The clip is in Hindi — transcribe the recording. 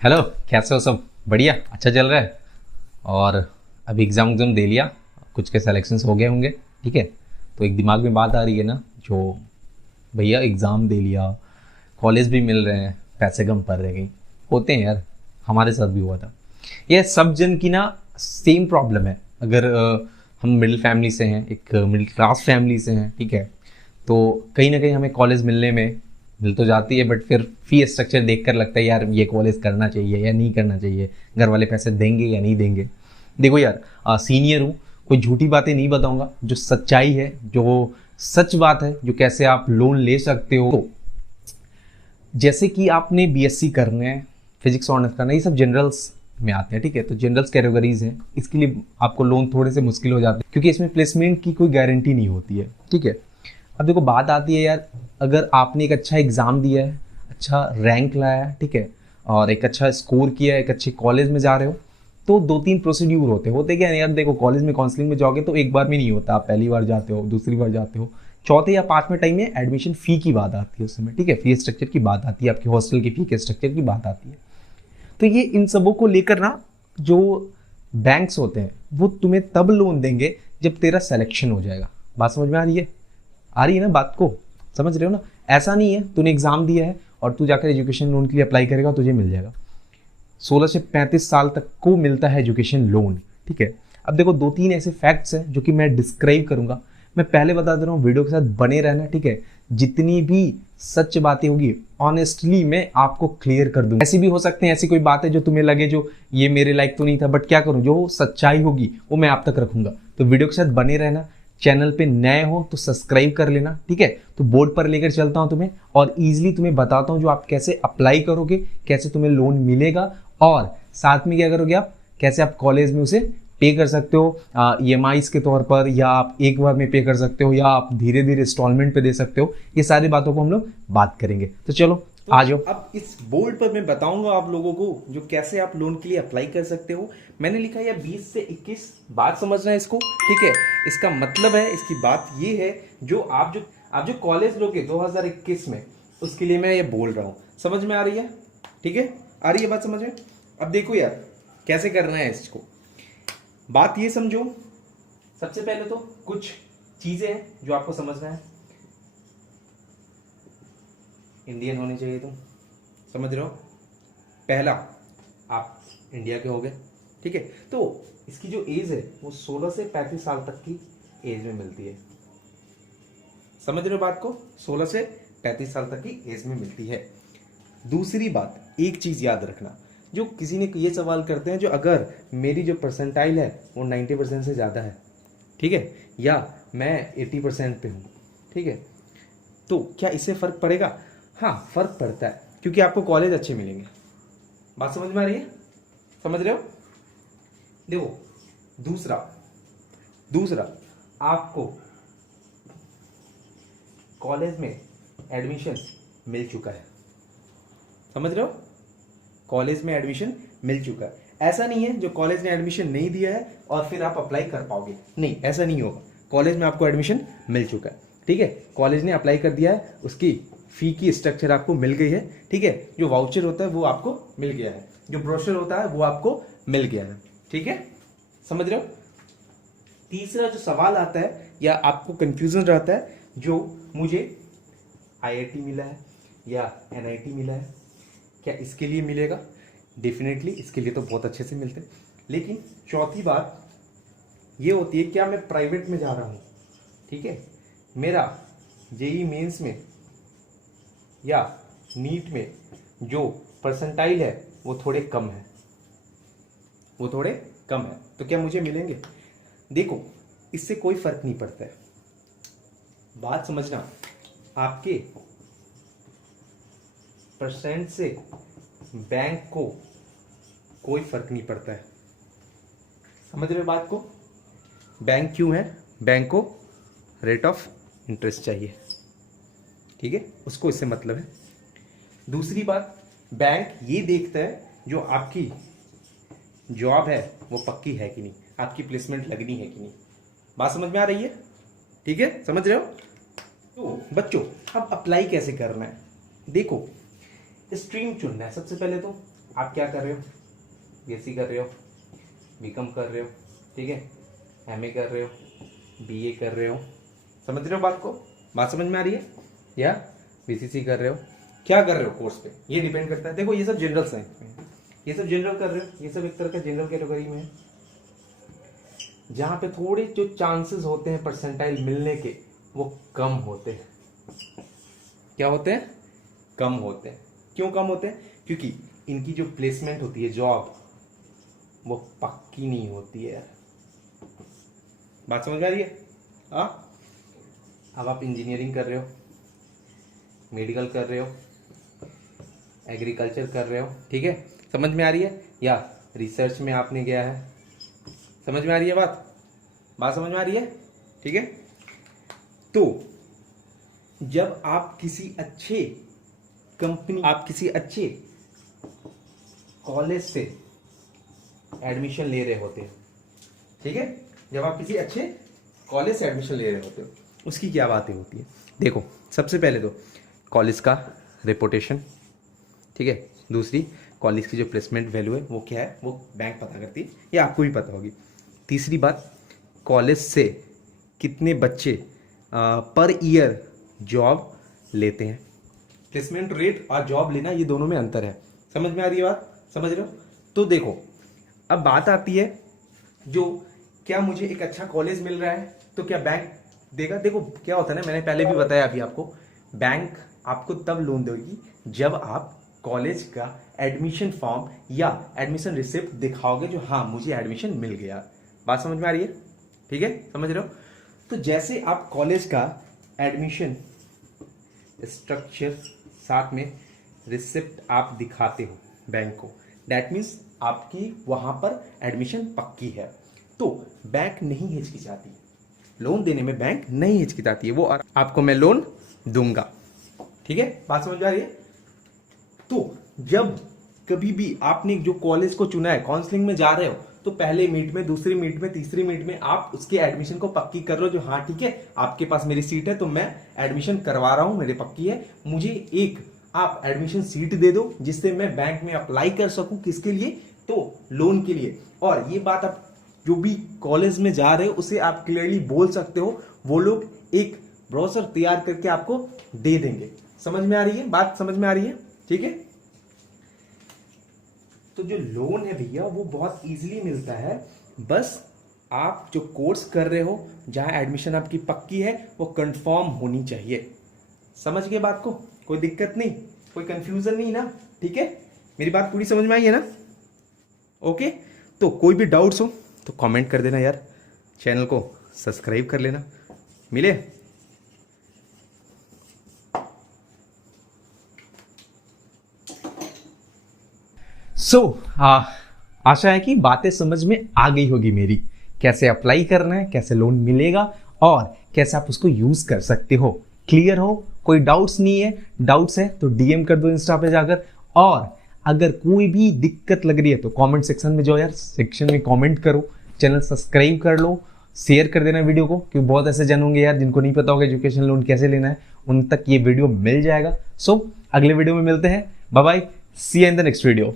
हेलो, कैसे हो सब? बढ़िया, अच्छा चल रहा है। और अभी एग्ज़ाम दे लिया, कुछ के सिलेक्शंस हो गए होंगे। ठीक है, तो एक दिमाग में बात आ रही है ना, जो भैया एग्ज़ाम दे लिया, कॉलेज भी मिल रहे हैं, पैसे कम पड़ रहे कहीं होते हैं यार। हमारे साथ भी हुआ था। ये सब जन की ना सेम प्रॉब्लम है। अगर हम मिडिल फैमिली से हैं, एक मिडिल क्लास फैमिली से हैं, ठीक है, तो कहीं ना कहीं हमें कॉलेज मिलने में मिल तो जाती है, बट फिर फी स्ट्रक्चर देख कर लगता है यार ये कॉलेज करना चाहिए या नहीं करना चाहिए, घर वाले पैसे देंगे या नहीं देंगे। देखो यार, सीनियर हूँ, कोई झूठी बातें नहीं बताऊंगा, जो सच्चाई है, जो सच बात है, जो कैसे आप लोन ले सकते हो। तो जैसे कि आपने बीएससी करना है, फिजिक्स ऑनर्स करना है, ये सब जनरल्स में आते हैं। ठीक है, तो जनरल्स कैटेगरीज हैं, इसके लिए आपको लोन थोड़े से मुश्किल हो जाते हैं, क्योंकि इसमें प्लेसमेंट की कोई गारंटी नहीं होती है। ठीक है, अब देखो बात आती है यार, अगर आपने एक अच्छा एग्ज़ाम दिया है, अच्छा रैंक लाया है, ठीक है, और एक अच्छा स्कोर किया है, एक अच्छे कॉलेज में जा रहे हो, तो दो तीन प्रोसीड्यूर होते क्या है यार। देखो, कॉलेज में काउंसलिंग में जाओगे तो एक बार में नहीं होता, आप पहली बार जाते हो, दूसरी बार जाते हो, चौथे या पांचवें टाइम में एडमिशन फ़ी की बात आती है उस समय। ठीक है, फी स्ट्रक्चर की बात आती है, आपकी हॉस्टल की फ़ी के स्ट्रक्चर की बात आती है। तो ये इन सबों को लेकर ना, जो बैंक्स होते हैं वो तुम्हें तब लोन देंगे जब तेरा सिलेक्शन हो जाएगा। बात समझ में आ रही है? आ रही है ना बात को? समझ रहे हो ना? ऐसा नहीं है तूने एग्जाम दिया है और तू जाकर एजुकेशन लोन के लिए अप्लाई करेगा तुझे मिल जाएगा। 16 से 35 साल तक को मिलता है एजुकेशन लोन। ठीक है, अब देखो दो तीन ऐसे फैक्ट्स हैं जो कि मैं डिस्क्राइब करूंगा। मैं पहले बता दे रहा हूँ, वीडियो के साथ बने रहना। ठीक है, जितनी भी सच बातें होगी ऑनेस्टली मैं आपको क्लियर कर दूंगा। ऐसी भी हो सकते हैं, ऐसी कोई बात है जो तुम्हें लगे जो ये मेरे लायक तो नहीं था, बट क्या करूं, जो सच्चाई होगी वो मैं आप तक रखूंगा। तो वीडियो के साथ बने रहना। चैनल पे नए हो तो सब्सक्राइब कर लेना। ठीक है, तो बोर्ड पर लेकर चलता हूं तुम्हें और इजीली तुम्हें बताता हूं जो आप कैसे अप्लाई करोगे, कैसे तुम्हें लोन मिलेगा, और साथ में क्या करोगे आप, कैसे आप कॉलेज में उसे पे कर सकते हो ईएमआईज के तौर पर, या आप एक बार में पे कर सकते हो, या आप धीरे धीरे इंस्टॉलमेंट पे दे सकते हो। ये सारी बातों को हम लोग बात करेंगे, तो चलो आ जाओ। अब इस बोर्ड पर मैं बताऊंगा आप लोगों को जो कैसे आप लोन के लिए अप्लाई कर सकते हो। मैंने लिखा है 20 से 21, बात समझना है इसको। ठीक है, इसका मतलब है, इसकी बात ये है, जो कॉलेज लोगे 2021 में, उसके लिए मैं ये बोल रहा हूँ। समझ में आ रही है? ठीक है, आ रही है बात समझ में? अब देखो यार कैसे करना है इसको। बात ये समझो, सबसे पहले तो कुछ चीजें हैं जो आपको समझना है। इंडियन होने चाहिए तुम, समझ रहे हो? पहला, आप इंडिया के हो गए। ठीक है, तो इसकी जो एज है वो 16 से 35 साल तक की एज में मिलती है। समझ रहे हो बात को? 16 से 35 साल तक की एज में मिलती है। दूसरी बात, एक चीज याद रखना, जो किसी ने ये सवाल करते हैं, जो अगर मेरी जो परसेंटाइल है वो 90% से ज़्यादा है, ठीक है, या मैं 80% पे हूँ, ठीक है, तो क्या इससे फ़र्क पड़ेगा? हाँ, फ़र्क पड़ता है, क्योंकि आपको कॉलेज अच्छे मिलेंगे। बात समझ में आ रही है? समझ रहे हो? देखो, दूसरा दूसरा आपको कॉलेज में एडमिशन मिल चुका है। समझ रहे हो? कॉलेज में एडमिशन मिल चुका है। ऐसा नहीं है जो कॉलेज ने एडमिशन नहीं दिया है और फिर आप अप्लाई कर पाओगे, नहीं, ऐसा नहीं होगा। कॉलेज में आपको एडमिशन मिल चुका है। ठीक है, कॉलेज ने अप्लाई कर दिया है, उसकी फी की स्ट्रक्चर आपको मिल गई है। ठीक है, जो वाउचर होता है वो आपको मिल गया है, जो ब्रोशर होता है वो आपको मिल गया है। ठीक है, समझ रहे हो? तीसरा जो सवाल आता है या आपको कंफ्यूजन रहता है, जो मुझे आईआईटी मिला है या एनआईटी मिला है, क्या इसके लिए मिलेगा? डेफिनेटली इसके लिए तो बहुत अच्छे से मिलते हैं। लेकिन चौथी बात ये होती है, क्या मैं प्राइवेट में जा रहा हूँ, ठीक है, मेरा जेई मेंस में या नीट में जो परसेंटाइल है वो थोड़े कम है, तो क्या मुझे मिलेंगे? देखो, इससे कोई फर्क नहीं पड़ता है। बात समझना, आपके परसेंट से बैंक को कोई फर्क नहीं पड़ता है। समझ रहे हो बात को? बैंक क्यों है? बैंक को रेट ऑफ इंटरेस्ट चाहिए, ठीक है, उसको इससे मतलब है। दूसरी बात, बैंक ये देखता है जो आपकी जॉब है वो पक्की है कि नहीं, आपकी प्लेसमेंट लगनी है कि नहीं। बात समझ में आ रही है? ठीक है, समझ रहे हो? तो बच्चों, अब अप्लाई कैसे करना है? देखो, स्ट्रीम चुनना है सबसे पहले तो। आप क्या कर रहे हो, बीएससी कर रहे हो, बीकॉम कर रहे हो, ठीक है, एमए कर रहे हो, बीए कर रहे हो, समझ रहे हो बात को, बात समझ में आ रही है, या बीसीसी कर रहे हो, क्या कर रहे हो कोर्स पे, ये डिपेंड करता है। देखो ये सब जनरल साइंस में है, ये सब जनरल कर रहे हो, ये सब एक तरह का जनरल कैटेगरी में है, जहाँ पे थोड़े जो चांसेस होते हैं परसेंटाइल मिलने के वो कम होते हैं। क्या होते हैं, कम होते हैं। क्यों कम होते हैं, क्योंकि इनकी जो प्लेसमेंट होती है जॉब वो पक्की नहीं होती है यार, बात समझ में आ रही है। अब आप इंजीनियरिंग कर रहे हो, मेडिकल कर रहे हो, एग्रीकल्चर कर रहे हो, ठीक है, समझ में आ रही है, या रिसर्च में आपने गया है, समझ में आ रही है बात समझ में आ रही है, ठीक है। तो जब आप किसी अच्छे कंपनी, आप किसी अच्छे कॉलेज से एडमिशन ले रहे होते हैं, ठीक है, जब आप किसी अच्छे कॉलेज से एडमिशन ले रहे होते हो, उसकी क्या बातें होती है। देखो सबसे पहले तो कॉलेज का रेपुटेशन, ठीक है, दूसरी कॉलेज की जो प्लेसमेंट वैल्यू है वो क्या है, वो बैंक पता करती है, ये आपको भी पता होगी। तीसरी बात, कॉलेज से कितने बच्चे पर ईयर जॉब लेते हैं। प्लेसमेंट रेट और जॉब लेना ये दोनों में अंतर है, समझ में आ रही है बात, समझ रहे हो। तो देखो अब बात आती है जो क्या मुझे एक अच्छा कॉलेज मिल रहा है तो क्या बैंक देगा। देखो क्या होता है ना, मैंने पहले भी बताया अभी आपको, बैंक आपको तब लोन देगी जब आप कॉलेज का एडमिशन फॉर्म या एडमिशन रिसिप्ट दिखाओगे जो हाँ मुझे एडमिशन मिल गया। बात समझ में आ रही है, ठीक है, समझ रहे हो। तो जैसे आप कॉलेज का एडमिशन स्ट्रक्चर साथ में रिसिप्ट आप दिखाते हो बैंक को, दैट मीन्स आपकी वहां पर एडमिशन पक्की है। तो बैंक नहीं हिचकिचाती, लोन देने में बैंक नहीं हिचकिचाती है, वो आपको मैं लोन दूंगा, ठीक है, बात समझ आ रही है। तो जब कभी भी आपने जो कॉलेज को चुना है, काउंसलिंग में जा रहे हो, तो पहले मीट में, दूसरी मीट में, तीसरी मीट में आप उसके एडमिशन को पक्की कर लो जो हाँ ठीक है आपके पास मेरी सीट है तो मैं एडमिशन करवा रहा हूं, मेरे पक्की है, मुझे एक आप एडमिशन सीट दे दो जिससे मैं बैंक में अप्लाई कर सकूं, किसके लिए, तो लोन के लिए। और ये बात आप जो भी कॉलेज में जा रहे हो उसे आप क्लियरली बोल सकते हो, वो लोग एक ब्रोशर तैयार करके आपको दे देंगे। समझ में आ रही है बात, समझ में आ रही है, ठीक है। तो जो लोन है भैया वो बहुत इजीली मिलता है, बस आप जो कोर्स कर रहे हो जहां एडमिशन आपकी पक्की है वो कंफर्म होनी चाहिए। समझ गए बात को, कोई दिक्कत नहीं, कोई कंफ्यूजन नहीं ना, ठीक है, मेरी बात पूरी समझ में आई है ना, ओके। तो कोई भी डाउट्स हो तो कमेंट कर देना यार, चैनल को सब्सक्राइब कर लेना, मिले। आशा है कि बातें समझ में आ गई होगी मेरी, कैसे अप्लाई करना है, कैसे लोन मिलेगा और कैसे आप उसको यूज कर सकते हो। क्लियर हो, कोई डाउट्स नहीं है, डाउट्स है तो डीएम कर दो इंस्टा पे जाकर, और अगर कोई भी दिक्कत लग रही है तो कमेंट सेक्शन में जाओ यार, सेक्शन में कमेंट करो, चैनल सब्सक्राइब कर लो, शेयर कर देना वीडियो को, क्योंकि बहुत ऐसे जन होंगे यार जिनको नहीं पता होगा एजुकेशन लोन कैसे लेना है, उन तक ये वीडियो मिल जाएगा। सो अगले वीडियो में मिलते हैं, bye bye, see you in the next video.